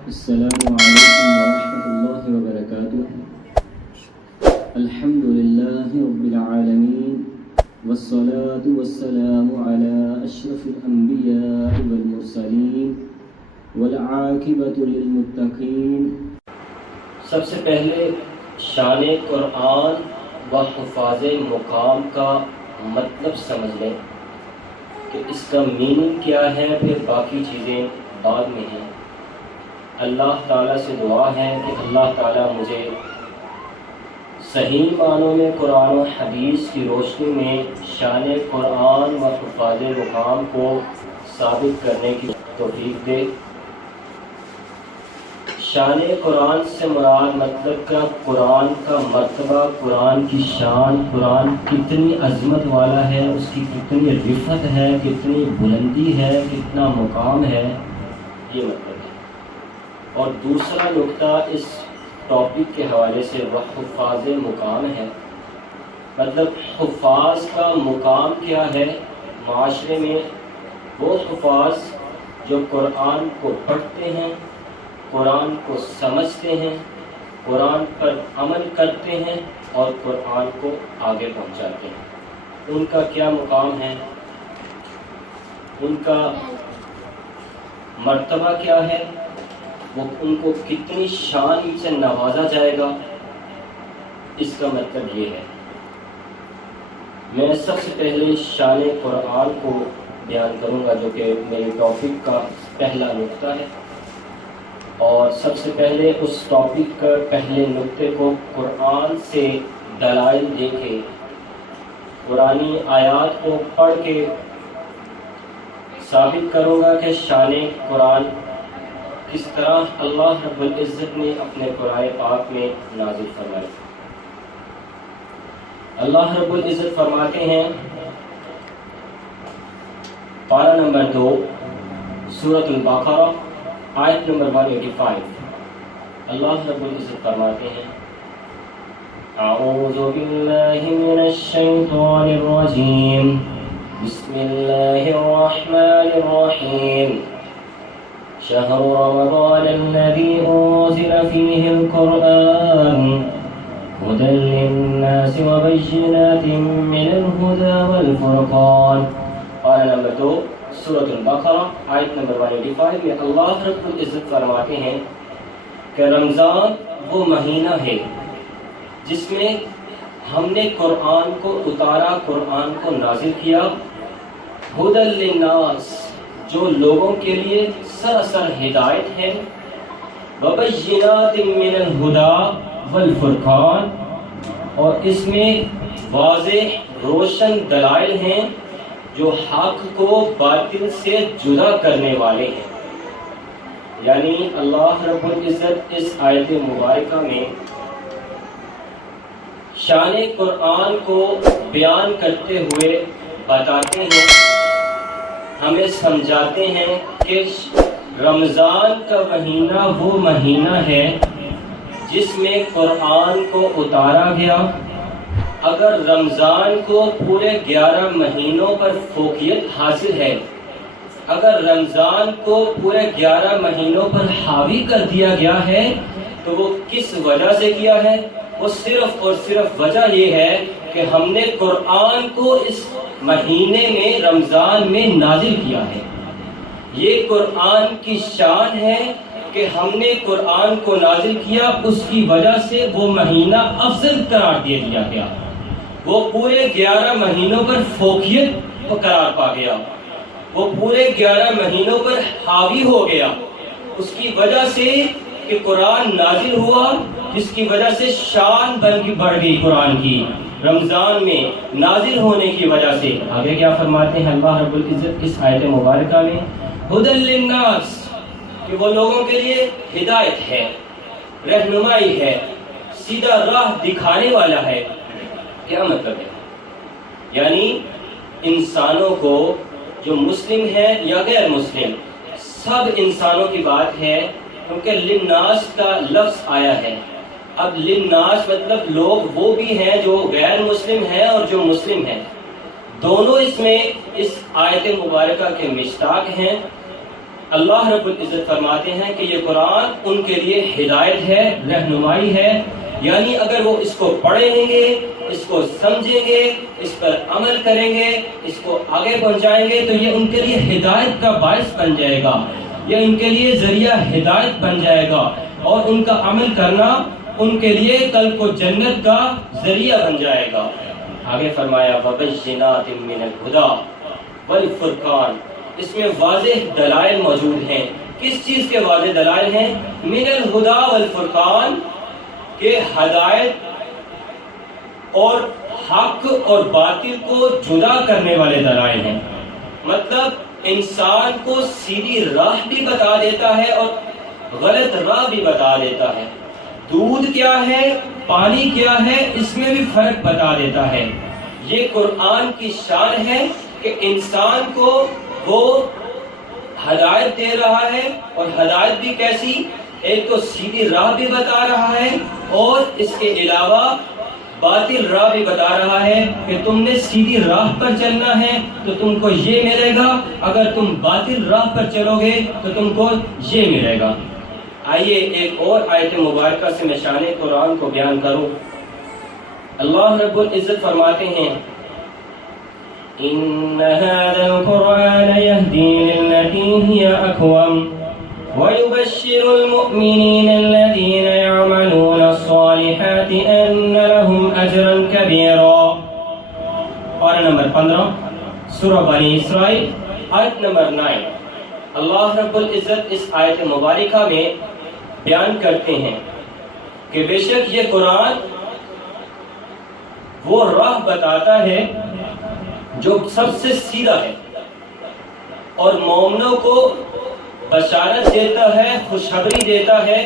السلام علیکم ورحمۃ اللہ وبرکاتہ۔ الحمد للہ رب العالمین والصلاة والسلام علی اشرف الانبیاء والمرسلین والعاقبۃ للمتقین۔ سب سے پہلے شان قرآن و حفاظ مقام کا مطلب سمجھ لیں کہ اس کا میننگ کیا ہے، پھر باقی چیزیں بعد میں ہیں۔ اللہ تعالیٰ سے دعا ہے کہ اللہ تعالیٰ مجھے صحیح معنوں میں قرآن و حدیث کی روشنی میں شان قرآن و حفاظ مقام کو ثابت کرنے کی توفیق دے۔ شان قرآن سے مراد مطلب کا قرآن کا مرتبہ، قرآن کی شان، قرآن کتنی عظمت والا ہے، اس کی کتنی رفعت ہے، کتنی بلندی ہے، کتنا مقام ہے، یہ مطلب ہے۔ اور دوسرا نقطہ اس ٹاپک کے حوالے سے وہ حفاظ مقام ہے، مطلب حفاظ کا مقام کیا ہے معاشرے میں؟ وہ حفاظ جو قرآن کو پڑھتے ہیں، قرآن کو سمجھتے ہیں، قرآن پر عمل کرتے ہیں اور قرآن کو آگے پہنچاتے ہیں، ان کا کیا مقام ہے، ان کا مرتبہ کیا ہے، وہ ان کو کتنی شان سے نوازا جائے گا، اس کا مطلب یہ ہے۔ میں سب سے پہلے شان قرآن کو بیان کروں گا جو کہ میرے ٹاپک کا پہلا نقطہ ہے، اور سب سے پہلے اس ٹاپک کا پہلے نقطے کو قرآن سے دلائل دے کے، قرآنی آیات کو پڑھ کے ثابت کروں گا کہ شان قرآن کس طرح اللہ رب العزت نے اپنے قرآن پاک میں نازل فرمائی۔ اللہ رب العزت فرماتے ہیں پارہ نمبر 2 سورۃ البقرہ آیت نمبر 185۔ اللہ رب العزت فرماتے ہیں اعوذ باللہ من الشیطان الرجیم بسم اللہ الرحمن الرحیم شہر رمضان الذی انزل فیہ القرآن هدى للناس وبينات من الهدى والفرقان۔ پارہ نمبر 2 سورۃ البقرہ آیت نمبر 185 میں اللہ رب العزت فرماتے ہیں کہ رمضان وہ مہینہ ہے جس میں ہم نے قرآن کو اتارا، قرآن کو نازل کیا، ہدی للناس جو لوگوں کے لیے سراسر ہدایت ہے، وبینات من الہدی والفرقان اور اس میں واضح روشن دلائل ہیں جو حق کو باطل سے جدا کرنے والے ہیں۔ یعنی اللہ رب العزت اس آیت مبارکہ میں شان قرآن کو بیان کرتے ہوئے بتاتے ہیں، ہمیں سمجھاتے ہیں کہ رمضان کا مہینہ وہ مہینہ ہے جس میں قرآن کو اتارا گیا۔ اگر رمضان کو پورے 11 مہینوں پر فوقیت حاصل ہے، اگر رمضان کو پورے 11 مہینوں پر حاوی کر دیا گیا ہے تو وہ کس وجہ سے کیا ہے؟ وہ صرف اور صرف وجہ یہ ہے کہ ہم نے قرآن کو اس مہینے میں رمضان میں نازل کیا ہے۔ یہ قرآن کی شان ہے کہ ہم نے قرآن کو نازل کیا، اس کی وجہ سے وہ مہینہ افضل قرار دے دیا گیا، وہ پورے 11 مہینوں پر فوقیت قرار پا گیا، وہ پورے 11 مہینوں پر حاوی ہو گیا، اس کی وجہ سے کہ قرآن نازل ہوا، جس کی وجہ سے شان بڑھ گئی قرآن کی رمضان میں نازل ہونے کی وجہ سے۔ آگے کیا فرماتے ہیں اللہ رب العزت اس آیت مبارکہ میں؟ ہدی للناس کہ وہ لوگوں کے لیے ہدایت ہے، رہنمائی ہے، سیدھا راہ دکھانے والا ہے۔ کیا مطلب ہے؟ یعنی انسانوں کو جو مسلم ہے یا غیر مسلم، سب انسانوں کی بات ہے، کیونکہ للناس کا لفظ آیا ہے۔ اب للناس مطلب لوگ وہ بھی ہیں جو غیر مسلم ہیں اور جو مسلم ہیں، دونوں اس میں اس آیت مبارکہ کے مشتاق ہیں۔ اللہ رب العزت فرماتے ہیں کہ یہ قرآن ان کے لیے ہدایت ہے، رہنمائی ہے، یعنی اگر وہ اس کو پڑھیں گے، اس کو سمجھیں گے، اس پر عمل کریں گے، اس کو آگے پہنچائیں گے تو یہ ان کے لیے ہدایت کا باعث بن جائے گا، یہ ان کے لیے ذریعہ ہدایت بن جائے گا، اور ان کا عمل کرنا ان کے لیے کل کو جنت کا ذریعہ بن جائے گا۔ آگے فرمایا وَبَيِّنَاتٍ مِّنَ الْهُدَىٰ وَالْفُرْقَانِ، اس میں واضح دلائل موجود ہیں۔ کس چیز کے واضح دلائل ہیں؟ من الہدا والفرقان، کہ ہدایت اور حق اور باطل کو جدا کرنے والے دلائل ہیں۔ مطلب انسان کو سیدھی راہ بھی بتا دیتا ہے اور غلط راہ بھی بتا دیتا ہے، دودھ کیا ہے، پانی کیا ہے، اس میں بھی فرق بتا دیتا ہے۔ یہ قرآن کی شان ہے کہ انسان کو وہ ہدایت دے رہا ہے، اور ہدایت بھی کیسی؟ ایک تو سیدھی راہ بھی بتا رہا ہے، اور اس کے علاوہ باطل راہ بھی بتا رہا ہے کہ تم نے سیدھی راہ پر چلنا ہے تو تم کو یہ ملے گا، اگر تم باطل راہ پر چلو گے تو تم کو یہ ملے گا۔ آئیے ایک اور آیت مبارکہ سے میں شان قرآن کو بیان کروں۔ اللہ رب العزت فرماتے ہیں إن هذا القرآن يهدي للتي هي أقوم ويبشر المؤمنين الذين يعملون الصالحات أن لهم أجرا كبيرا۔ پارہ نمبر 15 سورہ بنی اسرائیل آیت نمبر 9۔ اللہ رب العزت اس آیت مبارکہ میں بیان کرتے ہیں کہ بے شک یہ قرآن وہ راہ بتاتا ہے جو سب سے سیدھا ہے، اور مومنوں کو بشارت دیتا ہے، خوشخبری دیتا ہے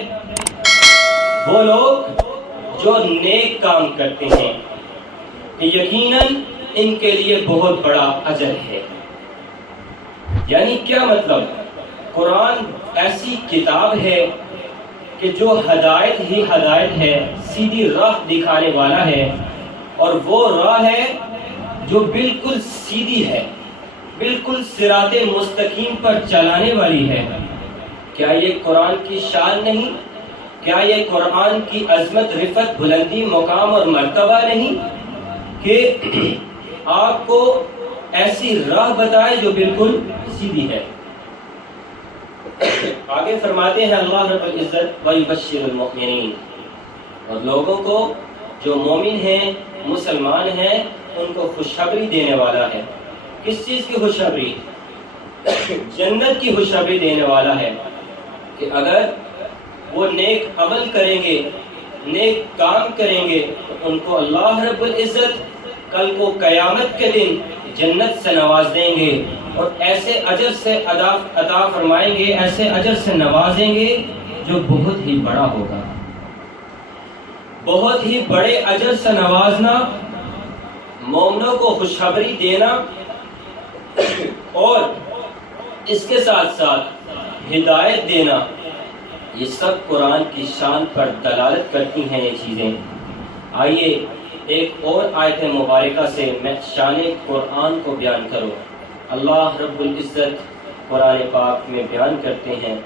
وہ لوگ جو نیک کام کرتے ہیں کہ یقیناً ان کے لیے بہت بڑا اجر ہے۔ یعنی کیا مطلب؟ قرآن ایسی کتاب ہے کہ جو ہدایت ہی ہدایت ہے، سیدھی راہ دکھانے والا ہے، اور وہ راہ ہے جو بالکل سیدھی ہے، بالکل صراط مستقیم پر چلانے والی ہے۔ کیا یہ قرآن کی شان نہیں؟ کیا یہ قرآن کی عظمت، رفعت، بلندی، مقام اور مرتبہ نہیں کہ آپ کو ایسی راہ بتائے جو بالکل سیدھی ہے؟ آگے فرماتے ہیں اللہ رب العزت وَيُبَشِّرُ الْمُؤْمِنِينَ، اور لوگوں کو جو مومن ہیں، مسلمان ہیں، ان کو خوشخبری دینے والا ہے۔ کس چیز کی خوشخبری؟ جنت کی خوشخبری دینے والا ہے کہ اگر وہ نیک عمل کریں گے، نیک کام کریں گے تو ان کو اللہ رب العزت کل کو قیامت کے دن جنت سے نواز دیں گے، اور ایسے اجر سے عطا فرمائیں گے، ایسے اجر سے نوازیں گے جو بہت ہی بڑا ہوگا۔ بہت ہی بڑے اجر سے نوازنا، مومنوں کو خوشخبری دینا، اور اس کے ساتھ ساتھ ہدایت دینا، یہ سب قرآن کی شان پر دلالت کرتی ہیں یہ چیزیں۔ آئیے ایک اور آیت مبارکہ سے میں شان قرآن کو بیان کروں۔ اللہ رب العزت قرآن پاک میں بیان کرتے ہیں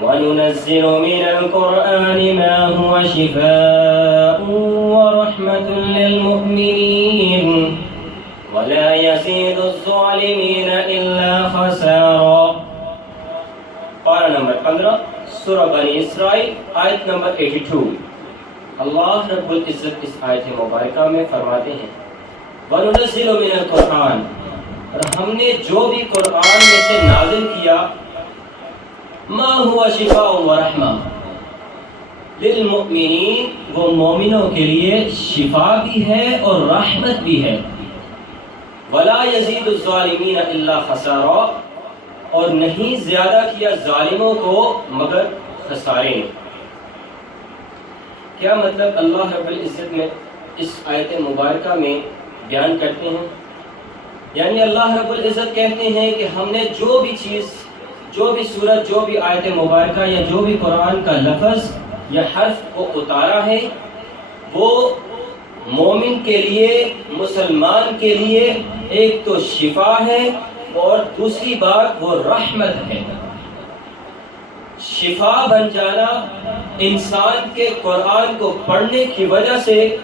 وَنُنَزِّلُ مِنَ الْقُرْآنِ مَا هُوَ شِفَاءٌ وَرَحْمَةٌ لِّلْمُؤْمِنِينَ وَلَا يَزِيدُ الظَّالِمِينَ إِلَّا خَسَارًا۔ پارہ نمبر 15 سورہ بنی اسرائیل آیت نمبر 82۔ اللہ رب العزت اس آیت مبارکہ میں فرماتے ہیں وَنُنَزِّلُ مِنَ الْقُرْآنِ، اور ہم نے جو بھی قرآن میں سے نازل کیا، ما ہوا شفاء و رحمہ للمؤمنین، وہ مومنوں کے لیے شفا بھی ہے اور رحمت بھی ہے، ولا یزید الظالمین الا خسارا، اور نہیں زیادہ کیا ظالموں کو مگر خسارے۔ کیا مطلب اللہ رب العزت میں اس آیت مبارکہ میں بیان کرتے ہیں؟ یعنی اللہ رب العزت کہتے ہیں کہ ہم نے جو بھی چیز، جو بھی سورت، جو بھی آیت مبارکہ یا جو بھی قرآن کا لفظ یا حرف کو اتارا ہے، وہ مومن کے لیے، مسلمان کے لیے ایک تو شفا ہے، اور دوسری بات وہ رحمت ہے۔ شفا بن جانا انسان کے قرآن کو پڑھنے کی وجہ سے،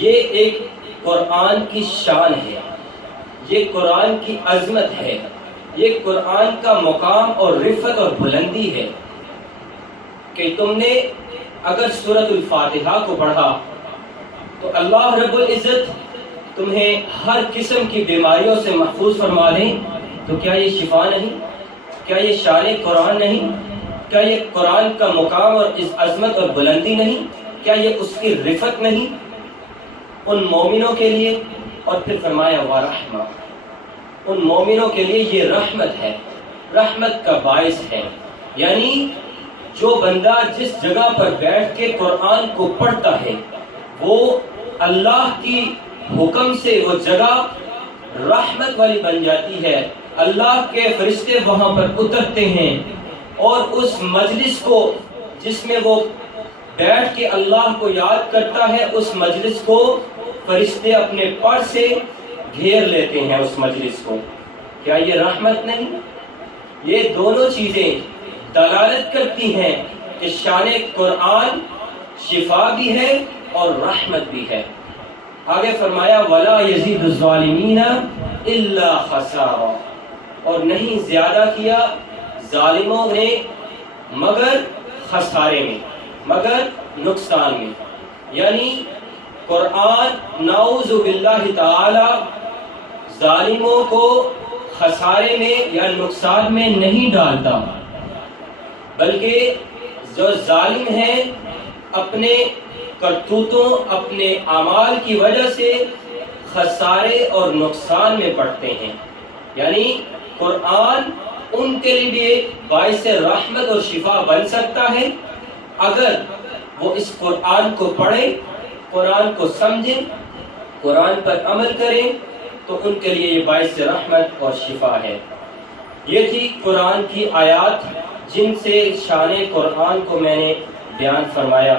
یہ ایک قرآن کی شان ہے، یہ قرآن کی عظمت ہے، یہ قرآن کا مقام اور رفعت اور بلندی ہے کہ تم نے اگر سورۃ الفاتحہ کو پڑھا تو اللہ رب العزت تمہیں ہر قسم کی بیماریوں سے محفوظ فرما دیں۔ تو کیا یہ شفا نہیں؟ کیا یہ شان قرآن نہیں؟ کیا یہ قرآن کا مقام اور اس عظمت اور بلندی نہیں؟ کیا یہ اس کی رفعت نہیں ان مومنوں کے لیے؟ اور پھر فرمایا وَرَحْمَةٌ، ان مومنوں کے لیے یہ رحمت ہے، رحمت کا باعث ہے۔ یعنی جو بندہ جس جگہ پر بیٹھ کے قرآن کو پڑھتا ہے، وہ اللہ کی حکم سے وہ جگہ رحمت والی بن جاتی ہے، اللہ کے فرشتے وہاں پر اترتے ہیں، اور اس مجلس کو جس میں وہ بیٹھ کے اللہ کو یاد کرتا ہے، اس مجلس کو فرشتے اپنے پر سے گھیر لیتے ہیں اس مجلس کو۔ کیا یہ رحمت نہیں؟ یہ دونوں چیزیں دلالت کرتی ہیں کہ شان قرآن شفا بھی ہے اور رحمت بھی ہے۔ آگے فرمایا وَلَا يَزِيدُ الظَّالِمِينَ إِلَّا خَسَارًا، اور نہیں زیادہ کیا ظالموں نے مگر خسارے میں، مگر نقصان میں۔ یعنی قرآن نعوذ باللہ تعالی ظالموں کو خسارے میں یا نقصان میں نہیں ڈالتا، بلکہ جو ظالم ہیں اپنے کرتوتوں، اپنے اعمال کی وجہ سے خسارے اور نقصان میں پڑتے ہیں۔ یعنی قرآن ان کے لیے باعث رحمت اور شفا بن سکتا ہے اگر وہ اس قرآن کو پڑھیں، قرآن کو سمجھیں، قرآن پر عمل کریں، تو ان کے لیے یہ باعث رحمت اور شفا ہے۔ یہ تھی قرآن کی آیات جن سے شان قرآن کو میں نے بیان فرمایا۔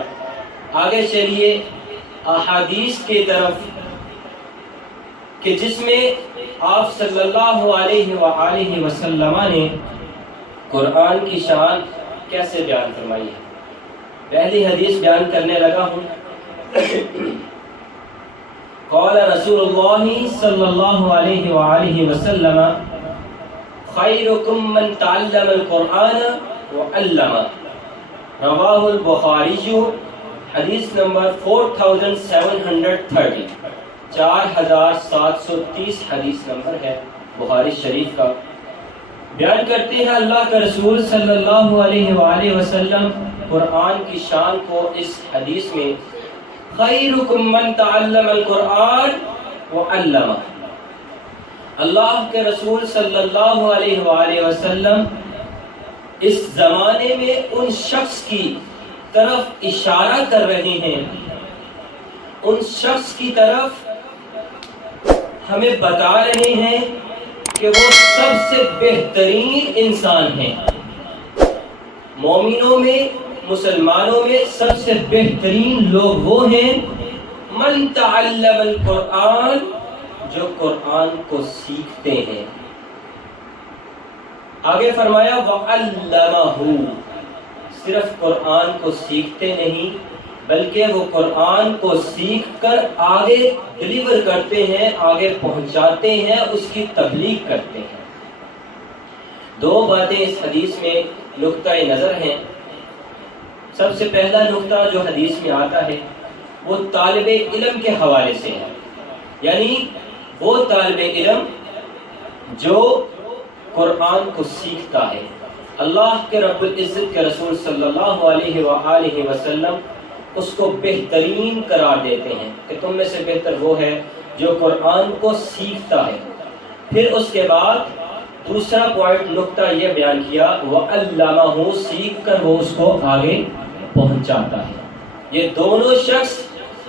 آگے چلیے احادیث کی طرف کہ جس میں آپ صلی اللہ علیہ وآلہ وسلم نے قرآن کی شان کیسے بیان فرمائی ہے۔ پہلی حدیث بیان کرنے لگا ہوں۔ قال رسول اللہ صلی اللہ علیہ وآلہ وسلم خیرکم من تعلم القرآن وعلمہ، رواہ البخاری، حدیث نمبر 4730، 4730 حدیث نمبر ہے بخاری شریف کا۔ بیان کرتے ہیں اللہ کے رسول صلی اللہ علیہ وآلہ وسلم قرآن کی شان کو اس حدیث میں، خیرکم من تعلم القرآن وعلمہ۔ اللہ کے رسول صلی اللہ علیہ وآلہ وسلم اس زمانے میں ان شخص کی طرف اشارہ کر رہے ہیں، ان شخص کی طرف ہمیں بتا رہے ہیں کہ وہ سب سے بہترین انسان ہیں۔ مومنوں میں، مسلمانوں میں سب سے بہترین لوگ وہ ہیں من تعلم القرآن، جو قرآن کو سیکھتے ہیں۔ آگے فرمایا وَعَلَّمَهُ، صرف قرآن کو سیکھتے نہیں بلکہ وہ قرآن کو سیکھ کر آگے ڈلیور کرتے ہیں، آگے پہنچاتے ہیں، اس کی تبلیغ کرتے ہیں۔ دو باتیں اس حدیث میں نقطہ نظر ہیں۔ سب سے پہلا نقطہ جو حدیث میں آتا ہے وہ طالب علم کے حوالے سے ہے، یعنی وہ طالب علم جو قرآن کو سیکھتا ہے۔ اللہ کے رب العزت کے رسول صلی اللہ علیہ وآلہ وسلم اس کو بہترین قرار دیتے ہیں کہ تم میں سے بہتر وہ ہے جو قرآن کو سیکھتا ہے۔ پھر اس کے بعد دوسرا پوائنٹ نقطہ یہ بیان کیا وَعَلَّمَهُ، سیکھ کر وہ اس کو آگے پہنچاتا ہے۔ یہ دونوں شخص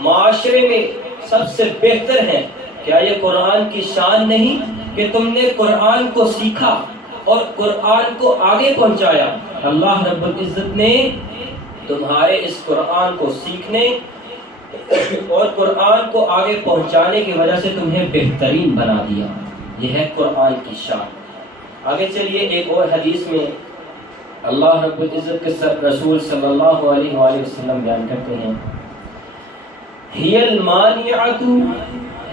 معاشرے میں سب سے بہتر ہیں۔ کیا یہ قرآن کی شان نہیں کہ تم نے قرآن کو سیکھا اور قرآن کو آگے پہنچایا؟ اللہ رب العزت نے تمہارے اس قرآن کو سیکھنے اور قرآن کو آگے پہنچانے کی وجہ سے تمہیں بہترین بنا دیا۔ یہ ہے قرآن کی شان۔ آگے چلیے ایک اور حدیث میں اللہ رب العزت کے رسول صلی اللہ علیہ وآلہ وسلم بیان کرتے ہیں ہی المانعۃ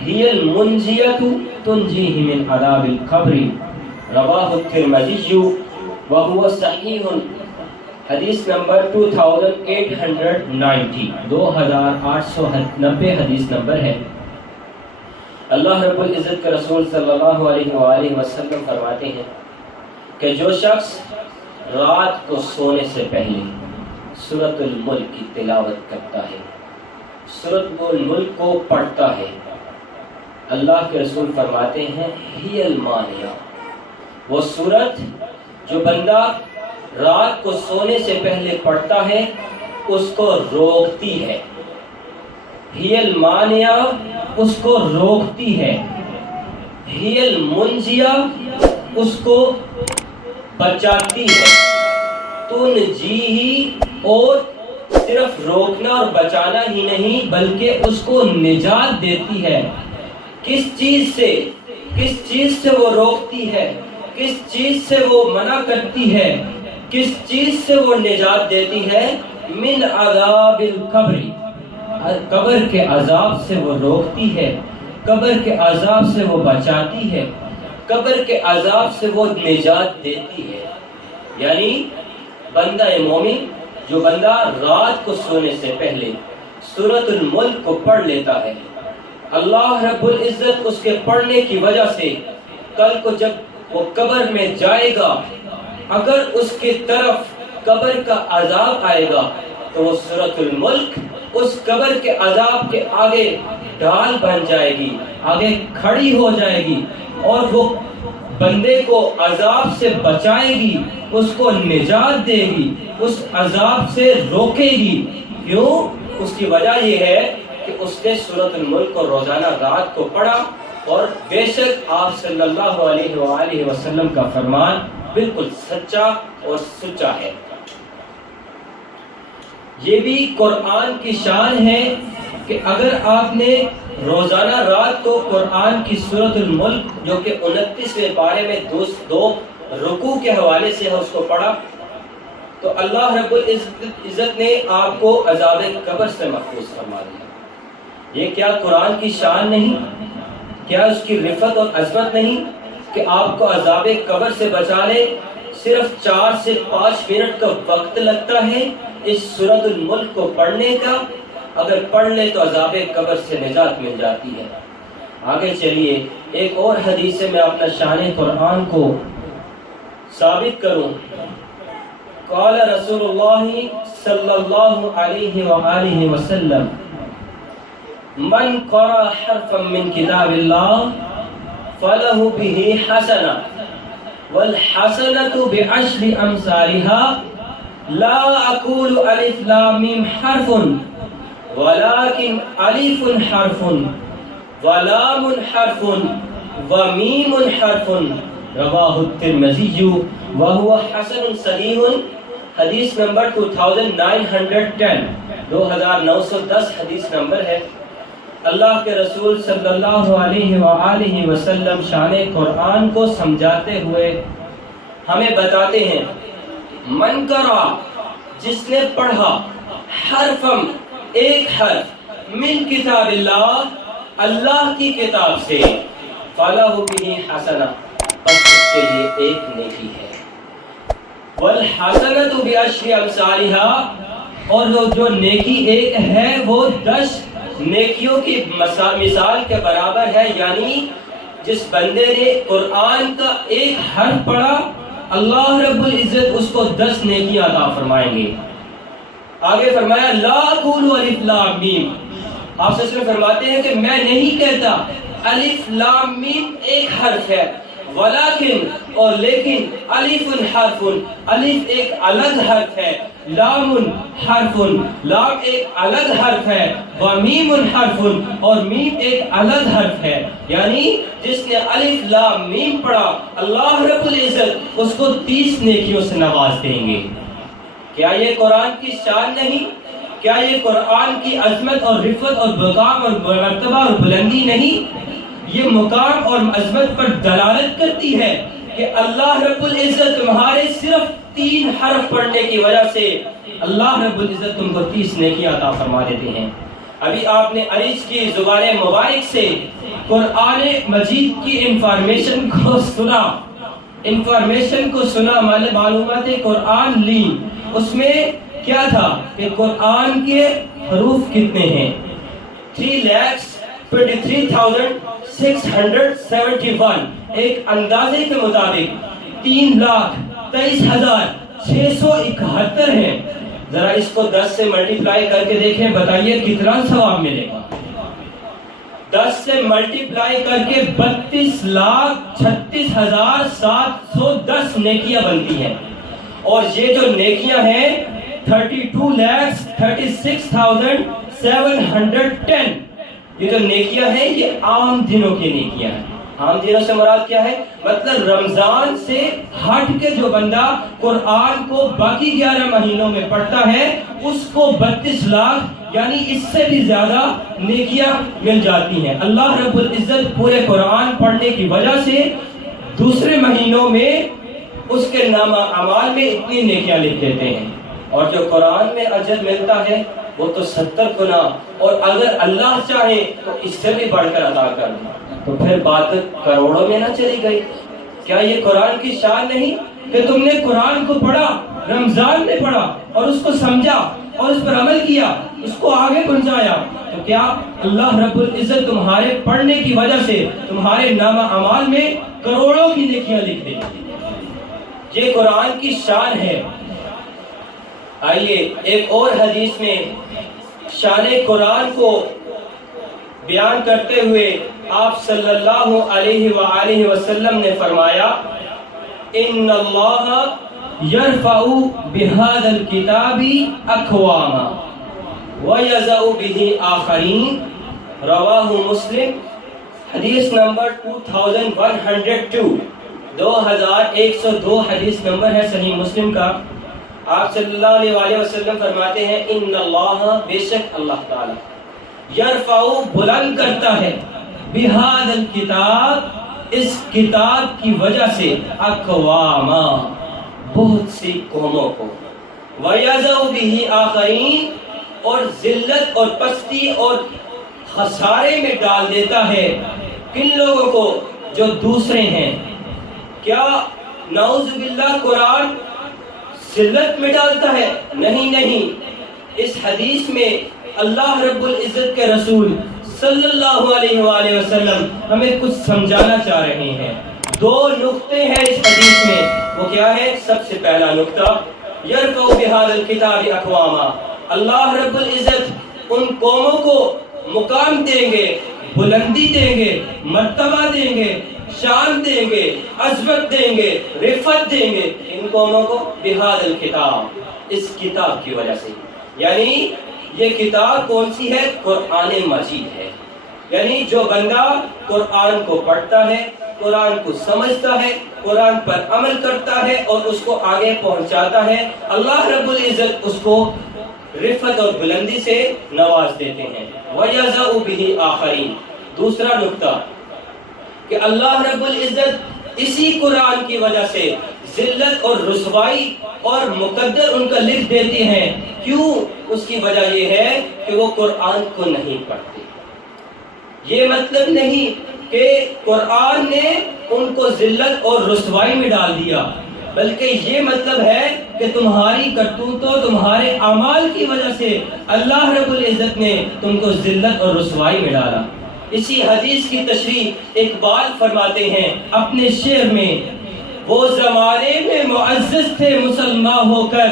ہی المنجیۃ تنجیہ من عذاب القبر، رواہ الترمذی وہو صحیح، حدیث نمبر 2890، 2890 حدیث نمبر ہے۔ اللہ رب العزت کے رسول صلی اللہ علیہ وآلہ وسلم فرماتے ہیں کہ جو شخص رات کو سونے سے پہلے سورۃ الملک کی تلاوت کرتا ہے، سورۃ الملک کو پڑھتا ہے، اللہ کے رسول فرماتے ہیں ہی المانعہ، وہ سورت جو بندہ رات کو سونے سے پہلے پڑھتا ہے اس کو روکتی ہے، ہی المانعہ اس کو روکتی ہے، ہی المنجیہ اس کو بچاتی ہے، تنجیہ اور صرف روکنا اور بچانا ہی نہیں بلکہ اس کو نجات دیتی ہے۔ کس چیز سے وہ روکتی ہے، کس چیز سے وہ منع کرتی ہے، کس چیز سے وہ نجات دیتی ہے؟ من عذاب القبر، قبر کے عذاب سے وہ روکتی ہے، قبر کے عذاب سے وہ بچاتی ہے، قبر کے عذاب سے وہ نجات دیتی ہے۔ یعنی بندہ مومن، جو بندہ رات کو سونے سے پہلے سورۃ الملک کو پڑھ لیتا ہے، اللہ رب العزت اس کے پڑھنے کی وجہ سے کل کو جب وہ قبر میں جائے گا، اگر اس کی طرف قبر کا عذاب آئے گا تو وہ سورۃ الملک اس قبر کے عذاب کے آگے ڈال بن جائے گی، آگے کھڑی ہو جائے گی اور وہ بندے کو عذاب سے بچائے گی، اس کو نجات دے گی، اس عذاب سے روکے گی۔ کیوں؟ اس کی وجہ یہ ہے کہ اس نے سورۃ الملک کو روزانہ رات کو پڑھا، اور بے شک آپ صلی اللہ علیہ وآلہ وسلم کا فرمان بالکل سچا اور سچا ہے۔ یہ بھی قرآن کی شان ہے کہ اگر آپ نے روزانہ رات کو قرآن کی سورۃ الملک جو کہ 29ویں پارے میں دو رکوع کے حوالے سے ہے اس کو پڑھا تو اللہ رب العزت نے آپ کو عذاب قبر سے محفوظ فرما دیا۔ یہ کیا قرآن کی شان نہیں؟ کیا اس کی رفعت اور عظمت نہیں کہ آپ کو عذاب قبر سے بچا لے؟ صرف 4 سے 5 منٹ کا وقت لگتا ہے اس سورۃ الملک کو پڑھنے کا، اگر پڑھ لے تو عذاب قبر سے نجات مل جاتی ہے۔ آگے چلیے ایک اور حدیث سے میں اپنا شان قرآن کو ثابت کروں۔ قال رسول اللہ صلی اللہ علیہ وآلہ وسلم من قرأ حرفا من کتاب اللہ فلہ بہ حسنہ والحسنۃ بعشر امثالها لا اقول الف لام میم حرف ولكن الف حرف ولام حرف ومیم حرف، رواہ الترمذی وہو حسن صحیح، حدیث نمبر 2910، 2910 حدیث نمبر ہے۔ اللہ کے رسول صلی اللہ علیہ وآلہ وسلم شان قرآن کو سمجھاتے ہوئے ہمیں بتاتے ہیں من قرأ، جس نے پڑھا، حرفم ایک حرف، من کتاب اللہ اللہ کی کتاب سے، فلہ بہ حسنہ بس اس کے لیے ایک نیکی ہے، والحسنۃ بعشر امثالها اور جو نیکی ایک ہے وہ 10 نیکیوں کی مثال کے برابر ہے۔ یعنی جس بندے نے قرآن کا ایک حرف پڑھا اللہ رب العزت اس کو 10 نیکیاں عطا فرمائیں گے۔ آگے فرمایا لا اقول الف لام میم، آپ سے صرف فرماتے ہیں کہ میں نہیں کہتا الف لام میم ایک حرف ہے، ولیکن اور لیکن الف حرف، الف ایک الگ حرف ہے، لام حرف، لام ایک الگ حرف ہے، ومیم حرف اور میم ایک الگ حرف ہے۔ یعنی جس نے الف لام میم پڑھا اللہ رب العزت اس کو 30 نیکیوں سے نواز دیں گے۔ کیا یہ قرآن کی شان نہیں؟ کیا یہ قرآن کی عظمت اور رفعت اور مقام اور مرتبہ اور بلندی نہیں؟ یہ مقام اور عظمت پر دلالت کرتی ہے کہ اللہ رب العزت تمہارے صرف 3 حرف پڑھنے کی وجہ سے اللہ رب العزت تم کو 30 نیکیاں عطا فرما دیتے ہیں۔ ابھی آپ نے عریض کی زبان مبارک سے قرآن مجید کی انفارمیشن کو سنا، معلومات قرآن لی۔ اس میں کیا تھا کہ قرآن کے حروف کتنے ہیں؟ 3,23,671۔ ایک اندازے کے مطابق 3,23,671 ہیں۔ ذرا اس کو 10 سے ملٹیپلائی کر کے دیکھیں، بتائیے کتنا ثواب ملے گا؟ 10 سے ملٹیپلائی کر کے 32,36,710 نیکیاں بنتی ہیں۔ اور یہ جو نیکیاں ہیں 32,36,710، یہ جو نیکیاں ہیں یہ عام دنوں کی نیکیاں ہیں۔ عام دنوں سے مراد کیا ہے؟ مطلب رمضان سے ہٹ کے جو بندہ قرآن کو باقی 11 مہینوں میں پڑھتا ہے اس کو 32 لاکھ یعنی اس سے بھی زیادہ نیکیاں مل جاتی ہیں۔ اللہ رب العزت پورے قرآن پڑھنے کی وجہ سے دوسرے مہینوں میں اس کے نامہ اعمال میں اتنی نیکیاں لکھ دیتے ہیں، اور جو قرآن میں اجر ملتا ہے وہ تو 70 گنا، اور اگر اللہ چاہے تو اس سے بھی بڑھ کر عطا کر دے۔ تو پھر بات کروڑوں میں نہ چلی گئی؟ کیا یہ قرآن کی شان نہیں کہ تم نے قرآن کو پڑھا، رمضان میں پڑھا اور اس کو سمجھا اور اس پر عمل کیا، اس کو آگے پہنچایا؟ تو کیا اللہ رب العزت تمہارے پڑھنے کی وجہ سے تمہارے نامہ اعمال میں کروڑوں کی نیکیاں لکھ دے؟ یہ قرآن کی شان ہے۔ آئیے ایک اور حدیث میں شان قرآن کو بیان کرتے ہوئے آپ صلی اللہ علیہ وآلہ وسلم نے فرمایا، ان اللہ یرفع بہذا الکتاب اقواما ویضع بہ آخرین، رواہ مسلم۔ حدیث نمبر 2102، 2102 حدیث نمبر ہے صحیح مسلم کا۔ آپ صلی اللہ علیہ وآلہ وسلم فرماتے ہیں، ان اللہ، بے شک اللہ تعالی، یرفع بلند کرتا ہے، بہذا الکتاب، اس کتاب کی وجہ سے، اقواما، بہت سی قوموں کو، ویضع بہ آخرین، اور ذلت اور پستی اور خسارے میں ڈال دیتا ہے کن لوگوں کو؟ جو دوسرے ہیں۔ کیا نعوذ باللہ قرآن ذلت میں ڈالتا ہے؟ نہیں۔ اس حدیث میں اللہ رب العزت کے رسول صلی اللہ علیہ وآلہ وسلم ہمیں کچھ سمجھانا چاہ رہے ہیں۔ 2 نقطے ہیں اس حدیث میں۔ وہ کیا ہے؟ سب سے پہلا نقطہ، یرفع بہذا الکتاب اقواما، اللہ رب العزت ان قوموں کو مقام دیں گے، بلندی دیں گے، مرتبہ دیں گے، شان دیں گے، عظمت دیں گے، رفعت دیں گے ان قوموں کو، بہذا الکتاب، اس کتاب کی وجہ سے۔ یعنی یہ کتاب کون سی ہے؟ قرآن مجید ہے۔ یعنی جو بندہ قرآن کو پڑھتا ہے، قرآن کو سمجھتا ہے، قرآن پر عمل کرتا ہے اور اس کو آگے پہنچاتا ہے، اللہ رب العزت اس کو رفعت اور بلندی سے نواز دیتے ہیں۔ وَيَضَعُ بِهِ آخَرِينَ۔ دوسرا نقطہ کہ اللہ رب العزت اسی قرآن کی وجہ سے ذلت اور رسوائی اور مقدر ان کا لکھ دیتے ہیں۔ کیوں؟ اس کی وجہ یہ ہے کہ وہ قرآن کو نہیں پڑھتے۔ یہ مطلب نہیں کہ قرآن نے ان کو ذلت اور رسوائی میں ڈال دیا، بلکہ یہ مطلب ہے کہ تمہاری کرتوتوں، تمہارے اعمال کی وجہ سے اللہ رب العزت نے تم کو ذلت اور رسوائی میں ڈالا۔ اسی حدیث کی تشریح اقبال فرماتے ہیں اپنے شعر میں، وہ زمانے میں معزز تھے مسلمان ہو کر،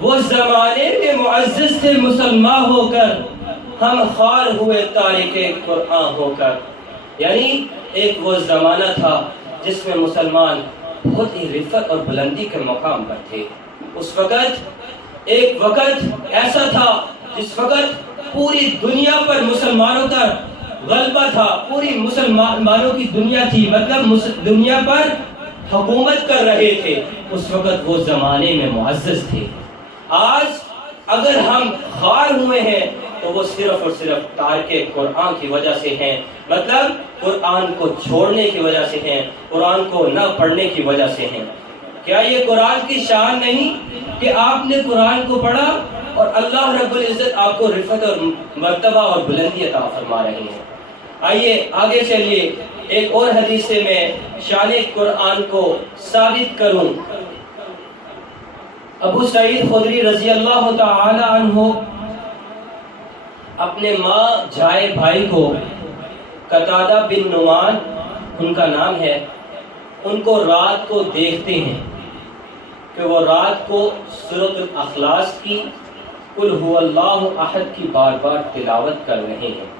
وہ زمانے میں معزز تھے مسلمان ہو کر، ہم خوار ہوئے تارک قرآن ہو کر۔ یعنی ایک وہ زمانہ تھا جس میں مسلمان بہت ہی رفعت اور بلندی کے مقام پر تھے۔ اس وقت ایک وقت ایسا تھا جس وقت پوری دنیا پر مسلمانوں کا غلبہ تھا، پوری مسلمانوں کی دنیا تھی، مطلب دنیا پر حکومت کر رہے تھے۔ اس وقت وہ زمانے میں معزز تھے۔ آج اگر ہم خوار ہوئے ہیں تو وہ صرف اور صرف تارک قرآن کی وجہ سے ہیں، مطلب قرآن کو چھوڑنے کی وجہ سے ہیں، قرآن کو نہ پڑھنے کی وجہ سے ہیں۔ کیا یہ قرآن کی شان نہیں کہ آپ نے قرآن کو پڑھا اور اللہ رب العزت آپ کو رفعت اور مرتبہ اور بلندی عطا فرما رہے ہیں؟ آئیے آگے چلیے، ایک اور حدیث سے میں شان قرآن کو ثابت کروں۔ ابو سعید خدری رضی اللہ تعالی عنہ اپنے ماں جائے بھائی کو، قتادہ بن نعمان ان کا نام ہے، ان کو رات کو دیکھتے ہیں کہ وہ رات کو سورۃ الاخلاص کی قل هو اللہ احد کی بار بار تلاوت کر رہے ہیں۔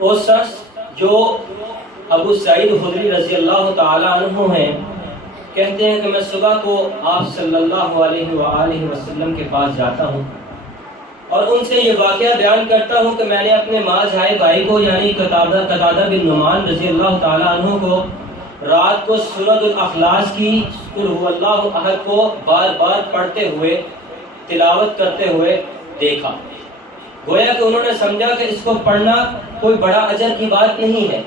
وہ شخص جو ابو سعید خدری رضی اللہ تعالی عنہ ہیں، کہتے ہیں کہ میں صبح کو آپ صلی اللہ علیہ وآلہ وسلم کے پاس جاتا ہوں اور ان سے یہ واقعہ بیان کرتا ہوں کہ میں نے اپنے ماں جائے بھائی کو یعنی قتادہ بن نعمان رضی اللہ تعالی عنہ کو رات کو سورۃ الاخلاص کی قل هو اللہ احد کو بار بار پڑھتے ہوئے تلاوت کرتے ہوئے دیکھا۔ گویا کہ انہوں نے سمجھا کہ اس کو پڑھنا کوئی بڑا اجر کی بات نہیں ہے۔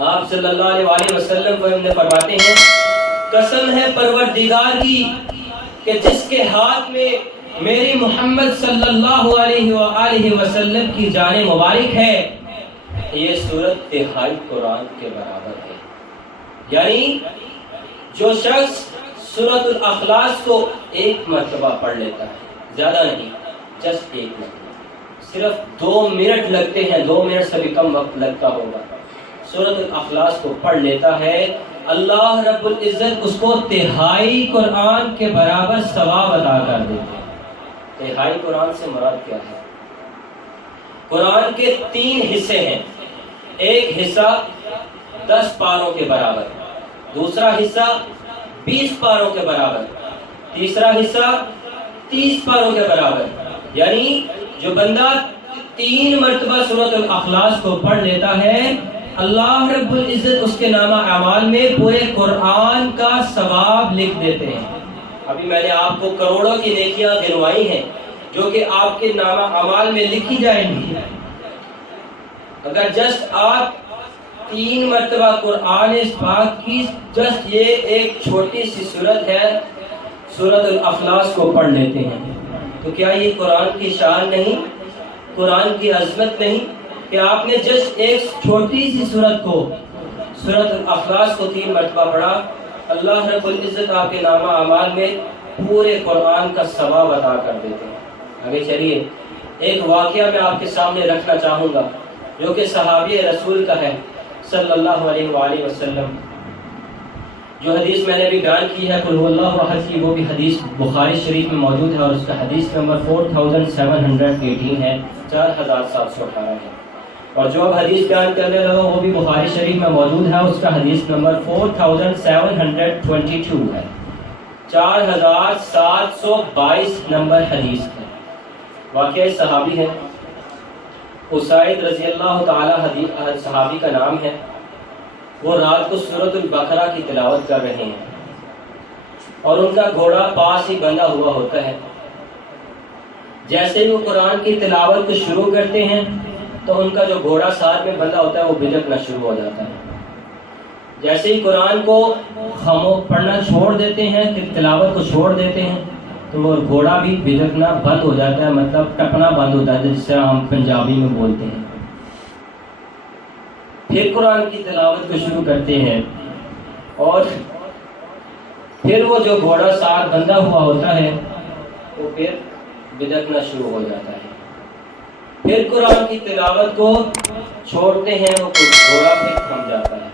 آپ صلی اللہ علیہ وآلہ وسلم کو فرماتے ہیں قسم ہے پروردگار کی کہ جس کے ہاتھ میں میری محمد صلی اللہ علیہ وآلہ وسلم کی جان مبارک ہے، یہ سورت تہائی قرآن کے برابر ہے۔ یعنی جو شخص سورۃ الاخلاص کو ایک مرتبہ پڑھ لیتا ہے، زیادہ نہیں، جسٹ ایک مرتبہ، صرف 2 منٹ لگتے ہیں، 2 منٹ سے بھی کم وقت لگتا ہوگا، سورۃ الاخلاص کو پڑھ لیتا ہے، اللہ رب العزت اس کو تہائی قرآن کے برابر ثواب عطا کر دیتے ہیں۔ تہائی قرآن سے مراد کیا ہے؟ قرآن کے 3 حصے ہیں، ایک حصہ 10 پاروں کے برابر، دوسرا حصہ 20 پاروں کے برابر، تیسرا حصہ 30 پاروں کے برابر۔ یعنی جو بندہ 3 مرتبہ سورۃ الاخلاص کو پڑھ لیتا ہے، اللہ رب العزت اس کے نامہ اعمال میں پورے قرآن کا ثواب لکھ دیتے ہیں۔ ابھی میں نے آپ کو کروڑوں کی نیکیاں گنوائی ہیں جو کہ آپ کے نامہ اعمال میں لکھی جائیں گی۔ اگر جسٹ آپ 3 مرتبہ قرآن پاک کی جسٹ یہ ایک چھوٹی سی سورت ہے سورۃ الاخلاص کو پڑھ لیتے ہیں، تو کیا یہ قرآن کی شان نہیں، قرآن کی عظمت نہیں کہ آپ نے جسٹ ایک چھوٹی سی سورت کو سورۃ الاخلاص کو 3 مرتبہ پڑھا، اللہ رب العزت آپ کے نامہ اعمال میں پورے قرآن کا ثواب عطا کر دیتے ہیں۔ آگے چلیے، ایک واقعہ میں آپ کے سامنے رکھنا چاہوں گا جو کہ صحابی رسول کا ہے صلی اللہ علیہ وآلہ وسلم۔ جو حدیث میں نے بھی بیان کی ہے قل هو اللہ احد کی، وہ بھی حدیث بخاری شریف میں موجود ہے اور اس کا حدیث نمبر 4718 ہے، 4718 ہے۔ اور جو اب حدیث بیان کرنے لگا وہ بھی بخاری شریف میں موجود ہے، اس کا حدیث نمبر 4722 ہے، 4722 نمبر حدیث ہے۔ واقعہ صحابی ہے، اسید رضی اللہ تعالی صحابی کا نام ہے، وہ رات کو سورۃ البقرہ کی تلاوت کر رہے ہیں اور ان کا گھوڑا پاس ہی بندھا ہوا ہوتا ہے۔ جیسے ہی وہ قرآن کی تلاوت کو شروع کرتے ہیں تو ان کا جو گھوڑا ساتھ میں بندھا ہوتا ہے وہ بھجکنا شروع ہو جاتا ہے۔ جیسے ہی قرآن کو پڑھنا چھوڑ دیتے ہیں، تلاوت کو چھوڑ دیتے ہیں، تو وہ گھوڑا بھی بھجکنا بند ہو جاتا ہے، مطلب ٹپنا بند ہوتا ہے، جس سے ہم پنجابی میں بولتے ہیں۔ پھر قرآن کی تلاوت کو شروع کرتے ہیں اور پھر وہ جو گھوڑا ساتھ بندھا ہوا ہوتا ہے وہ پھر بھجکنا شروع ہو جاتا ہے۔ پھر قرآن کی تلاوت کو چھوڑتے ہیں، وہ گھوڑا پھر تھم جاتا ہے۔